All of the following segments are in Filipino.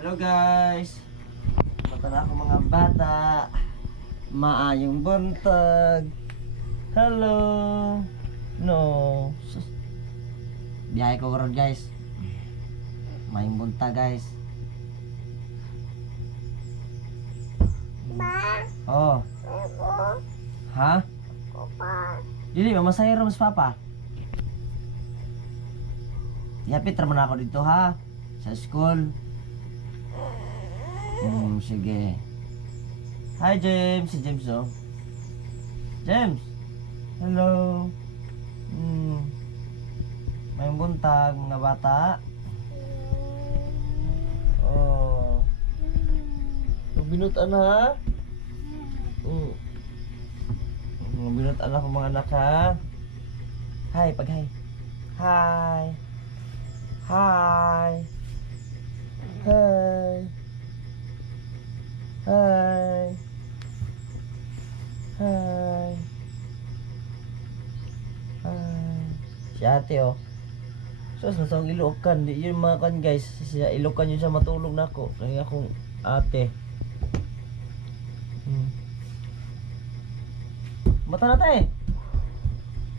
Hello guys! Mata na ako mga bata. Maayong buntag. Hello! No. Sus. Biyahe ko karon guys. Maayong buntag guys. Ba, Oh. Ha? Dili, mamasaya rin mas papa. Yapit raman ako dito ha. Sa school. Hmm, sige. Hi James, si James oh. James. Hello. Hmm. May buntag mga bata. Oh. Binutan ha? Hmm. Mga binutan ako mga anak ha. Hi, pag hi. Hi. Hi. Hi. Hi. Hi. Hi. Si ate oh. Sus, nasa akong ilokan. Di yun mga kan guys. Siya ilokan yun siya matulog na ako. Kaya akong ate. Hmm. Mata na tayo.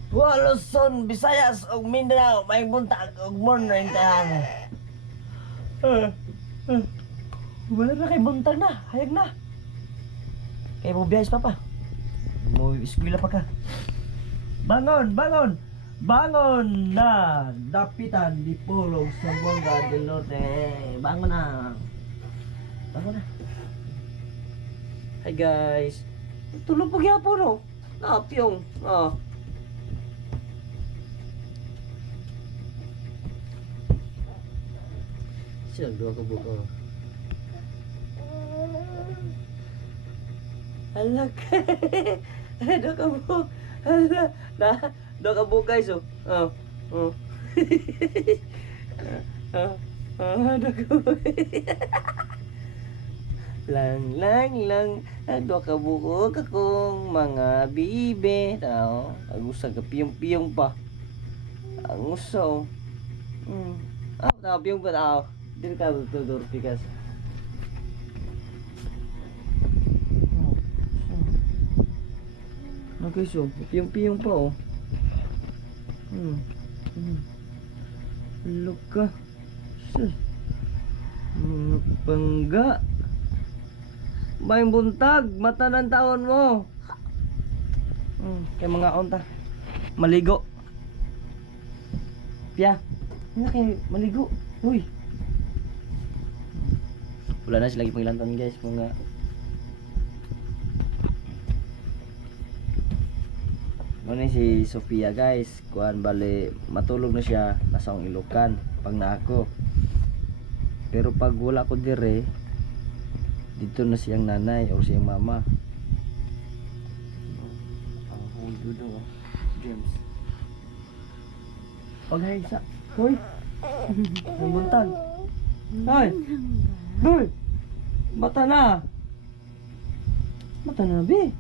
Wa Luzon, Visayas ug Mindanao may buntag ug morning tahan. Uh, uh. Wala na kay buntag na, hayag na. Kay mo biyayas pa pa. Mo eskwela pa ka. Bangon, bangon. Bangon na dapitan di pulong sa Bongga del Norte. Bangon na. Bangon na. Hi guys. Tulog pa gyapon no. Napyong. Oh. Siya, dua ka buka. Hala ka. dua ka. Hala. Na, dua ka guys oh. Oh. Oh. ah, ah, dua ka lang lang lang dua ka buko kakong mga bibe tao agusa ka piyong piyong pa ang uso hmm ah tao piyong pa tao dili ka tutur pikas Okay, so, piyong-piyong pa, oh. Hmm. Hmm. Look ka. Pangga. May buntag, mata ng taon mo. Hmm, kay mga onta. Maligo. Pia. Ano kay maligo? Uy. Wala na sila panglantan guys, mga Ano si Sofia guys, kuan bale matulog na siya nasa akong ilukan pag na ako. Pero pag wala ko dire, dito na siyang nanay o siyang mama. Ang daw, oh. James. Hay sa, hoy. Ang buntag. Hoy. Hoy. Mata na. Mata na, be.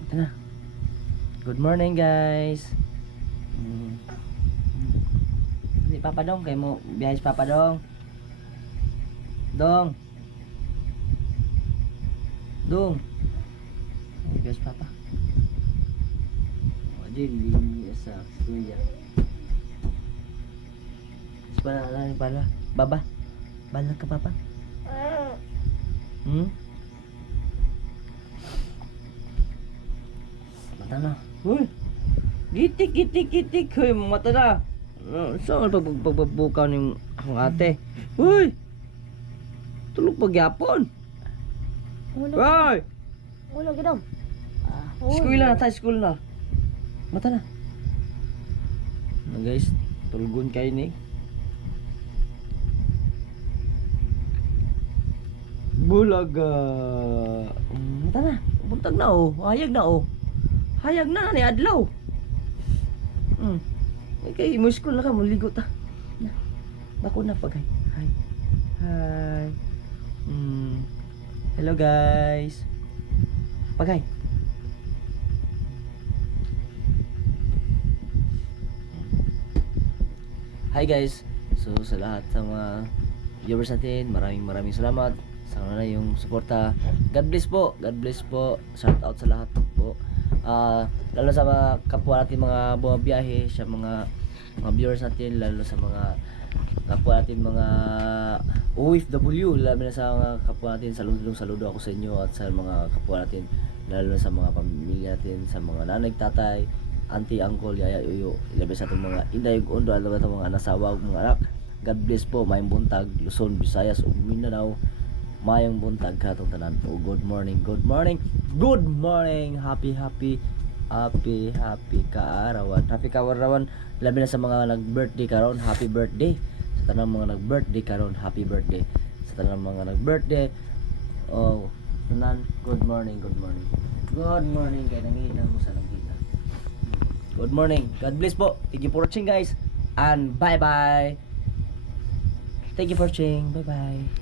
Mata na. Good morning, guys. Mm. Hindi Papa Dong, kayo mo biyahe si Papa Dong. Dong. Dong. Ay, biyahe si Papa. O, Jin, hindi sa kuya. Pala, pala, pala. Baba. Balag ka, Papa. Hmm? Mata na. Uy! Gitik, gitik, gitik. Uy, mata na. Uh, saan pag pagpabukaw ng akong ate? Uy! Tulog pag yapon. Ulo, Uy! ulo, gidom. School na, tayo school na. Mata na. Na guys, tulgon kayo ni. Bulaga. Mm, Mata na. Buntag na oh. Hayag na oh. Hayag na ni adlaw. Hmm. Ay kay mo school na ka muligo ta. Na. Na pagay. Hi. Hi. Hmm. Hello guys. Pagay. hi guys. So sa lahat sa mga viewers natin, maraming maraming salamat sa na yung suporta. God bless po. God bless po. Shout out sa lahat po. Ah, lalo sa mga kapwa natin mga bumabiyahe, sa mga mga viewers natin, lalo sa mga kapwa natin mga OFW, lalo na sa mga kapwa natin, saludo saludo ako sa inyo at sa mga kapwa natin, lalo na sa mga pamilya natin, sa mga nanay, tatay, auntie, uncle, yaya, uyo, ilabi sa itong mga inday, undo, lalo na mga nasawa, mga anak. God bless po, mayong buntag, Luzon, Visayas, ug Mindanao, mayong buntag katong tanan po. Good morning, good morning, good morning, happy, happy, happy, happy kaarawan. Happy kaarawan, labi na sa mga nag-birthday karon, happy birthday. Sa tanang mga nag-birthday karon, happy birthday. Sa tanang mga nag-birthday, oh, tanan, good morning, good morning. Good morning, kay nangita mo sa nangita. Good morning. God bless po. Thank you for watching guys. And bye-bye. Thank you for watching. Bye-bye.